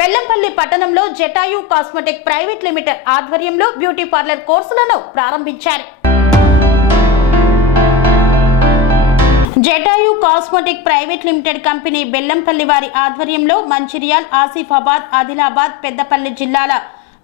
బెల్లంపల్లి పట్టణంలో Jatayu cosmetic private limited ఆధ్వర్యంలో beauty parlour కోర్సులను ప్రారంభించారు. Jatayu cosmetic private limited company Bellampalli వారి ఆధ్వర్యంలో మంచిర్యాల్, ఆసిఫాబాద్, ఆదిలాబాద్, పెద్దపల్లి జిల్లాల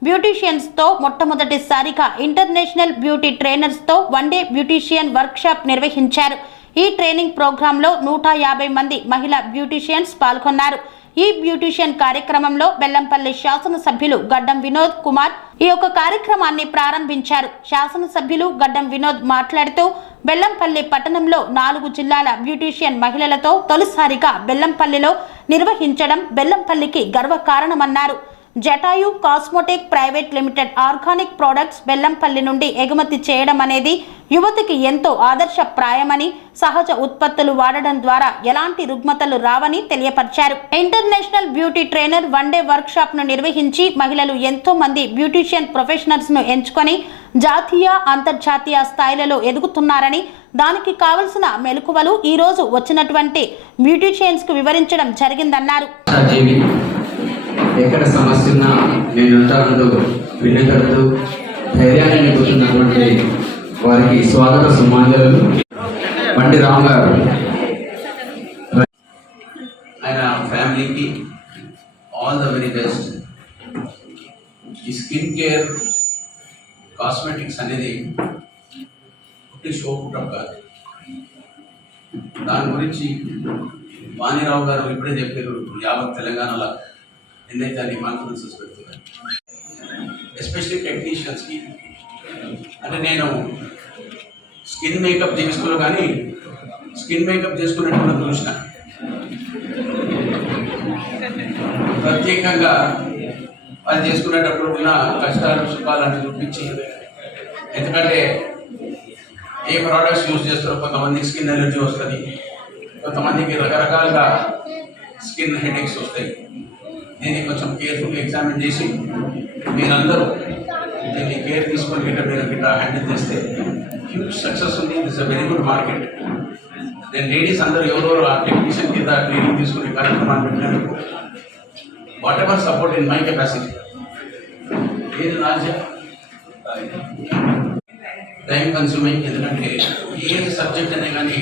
బ్యూటీషియన్స్ తో మొట్టమొదటిసారిగా ఇంటర్నేషనల్ బ్యూటీ ట్రైనర్స్ తో one day beautician work shop నిర్వహించారు. ఈ ట్రైనింగ్ ప్రోగ్రాంలో 150 మంది మహిళా బ్యూటీషియన్స్ పాల్గొన్నారు. ఈ బ్యూటీషియన్ కార్యక్రమంలో బెల్లంపల్లి శాసనసభ్యులు గడ్డం వినోద్ కుమార్ ఈ యొక్క కార్యక్రమాన్ని ప్రారంభించారు. శాసనసభ్యులు గడ్డం వినోద్ మాట్లాడుతూ బెల్లంపల్లి పట్టణంలో 4 జిల్లాల బ్యూటీషియన్ మహిళలతో తొలిసారిగా బెల్లంపల్లిలో నిర్వహించడం బెల్లంపల్లికి గర్వకారణమన్నారు. Jatayu cosmetic private limited organic products Bellampalli నుండి ఎగుమతి చేయడం అనేది యువతికి ఎంతో ఆదర్శప్రాయమని, సహజ ఉత్పత్తులు వాడడం ద్వారా ఎలాంటి రుగ్మతలు రావని తెలియపరిచారు. International beauty trainer one day workshop ను నిర్వహించి మహిళలు ఎంతో మంది బ్యూటీషియన్ ప్రొఫెషనల్స్ ను ఎంచుకొని జాతీయ, అంతర్జాతీయ స్థాయిలలో ఎదుగుతున్నారని, దానికి కావలసిన మెలకువలు ఈ రోజు వచ్చినటువంటి బ్యూటీషియన్స్ కు వివరించడం జరిగిందన్నారు. ఎక్కడ సమస్య ఉన్నా నేను ఉంటానంటూ వినకడుతూ ధైర్యాన్ని నింపుతున్నటువంటి వారికి స్వాగత సుమాంజలు. బండి రామ్ గారు ఆయన ఫ్యామిలీకి ఆల్ ద వెరీ బెస్ట్. ఈ స్కిన్ కేర్ కాస్మెటిక్స్ అనేది ఒకటి షో పుట్టం కాదు. దాని గురించి వాణిరావు గారు ఇప్పుడే చెప్పారు. యావత్ తెలంగాణలో ఎన్నైతే అన్ని కాన్ఫరెన్సెస్ పెడుతున్నారు, ఎస్పెషల్లీ టెక్నీషియన్స్కి. అంటే నేను స్కిన్ మేకప్ చేసుకోను, కానీ స్కిన్ మేకప్ చేసుకున్నట్టు చూసిన ప్రత్యేకంగా అది చేసుకునేటప్పుడు ఉన్న కష్టాలు, సుఖాలను చూపించి, ఎందుకంటే ఏ ప్రోడక్ట్స్ యూజ్ చేస్తారో కొంతమందికి స్కిన్ ఎలర్జీ వస్తుంది, కొంతమందికి రకరకాలుగా స్కిన్ హెడేక్స్ వస్తాయి. దీన్ని కొంచెం కేర్ఫుల్గా ఎగ్జామిన్ చేసి మీరందరూ దీన్ని కేర్ తీసుకొని గిట్ట హ్యాండిల్ చేస్తే హ్యూజ్ సక్సెస్ ఉంది. This a very good market. నేను లేడీస్ అందరూ ఎవరెవరు ఆ టెక్నీషియన్ కింద ట్రైనింగ్ తీసుకునే కార్యక్రమాన్ని పెట్టినందుకు what ever support in my capacity. ఏది రాజ్య టైం కన్స్యూమింగ్, ఎందుకంటే ఏ సబ్జెక్ట్ అనే కానీ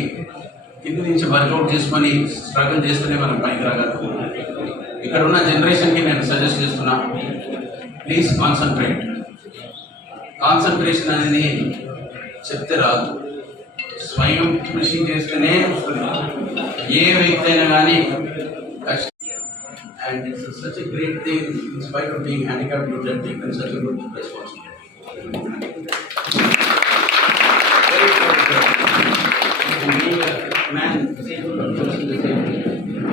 కింద నుంచి వర్కౌట్ చేసుకొని స్ట్రగుల్ చేస్తూనే మనం పైకి రాగలుగుతాం. ఇక్కడ ఉన్న జనరేషన్కి నేను సజెస్ట్ చేస్తున్నా, ప్లీజ్ కాన్సన్ట్రేషన్ అనేది చెప్తే రాదు, స్వయం కృషి చేస్తేనే వస్తుంది. ఏ వ్యక్తి అయినా కానీ and it's such a great thing in spite of being handicapped you can take such a good responsibility. Man,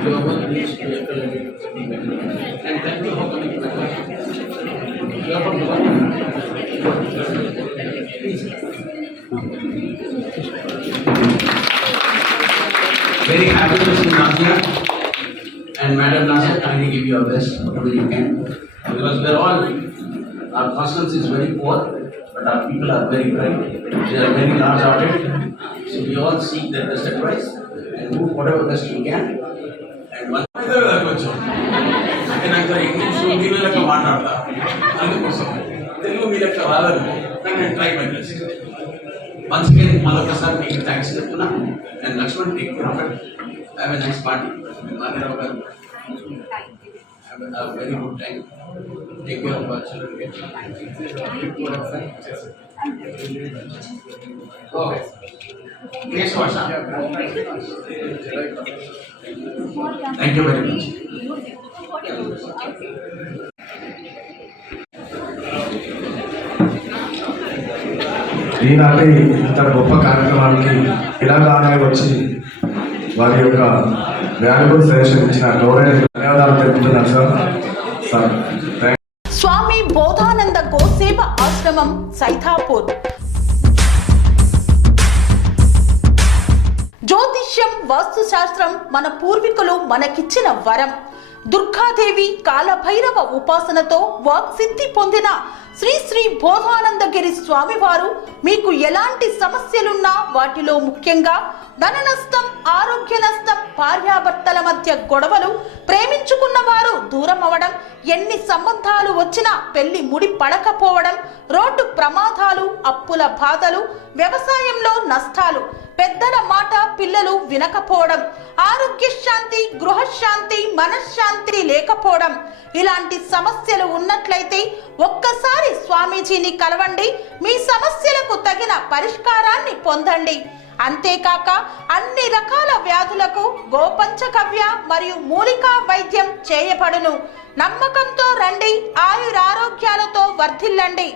you are one needs to and thank you for coming to my class. You are from Dubai. Very happy to see Nasia and Madam Nasia. Kindly give your best whatever you can, because we are all, our constance is very poor, but our people are very bright. They are very large hearted. So we all seek their best advice and do whatever best we can. And one కొంచెం నాకు English మీ లెక్క మాట్లాడతా, అందుకోసం తెలుగు మీ లెక్క రాలేదు, కానీ నేను try my best. Once again మరొకసారి మీకు థ్యాంక్స్ చెప్తున్నా. And Lakshman take care of it. Have a nice party. Manerao గారు have a very good time. Take care of our children. Okay, next question. Thank you very much. ఈనాటి ఇంత గొప్ప కార్యక్రమానికి ఇలాగానే వచ్చి వారి యొక్క వాల్యుబుల్ సజెషన్ ఇచ్చిన గౌరవ ధన్యవాదాలు తెలుపుతున్నాను సార్. స్వామి బోధానంద గోసేవ ఆశ్రమం, సైథాపూర్. జ్యోతిష్యం, వాస్తుశాస్త్రం మన పూర్వీకులు మనకిచ్చిన వరం. దుర్గాదేవి, కాలభైరవ ఉపాసనతో వాక్సిద్ధి పొందిన శ్రీ శ్రీ బోధానందగిరి స్వామివారు మీకు ఎలాంటి సమస్యలున్నా, వాటిలో ముఖ్యంగా ధన నష్టం, ఆరోగ్య నష్టం, భార్యాభర్తల మధ్య గొడవలు, ప్రేమించుకున్న వారు దూరం అవడం, ఎన్ని సంబంధాలు వచ్చినా పెళ్లి ముడి పడకపోవడం, రోడ్డు ప్రమాదాలు, అప్పుల బాధలు, వ్యవసాయంలో నష్టాలు, పెద్దల మాట పిల్లలు వినకపోవడం, ఆరోగ్య శాంతి, గృహశాంతి, మనశ్శాంతి లేకపోవడం, ఇలాంటి సమస్యలు ఉన్నట్లయితే ఒక్కసారి స్వామీజీని కలవండి. మీ సమస్యలకు తగిన పరిష్కారాన్ని పొందండి. అంతేకాక అన్ని రకాల వ్యాధులకు గోపంచగవ్య మరియు మూలికా వైద్యం చేయబడును. నమ్మకంతో రండి, ఆయురారోగ్యాలతో వర్ధిల్లండి.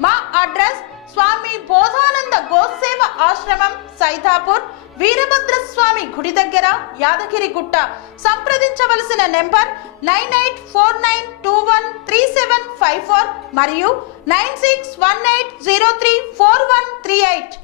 మా అడ్రస్ స్వామి బోధానంద గోసేవ ఆశ్రమం, సైదాపూర్, వీరభద్రస్వామి గుడి దగ్గర, యాదగిరిగుట్ట. సంప్రదించవలసిన నెంబర్ 9849213754 మరియు 9618034138.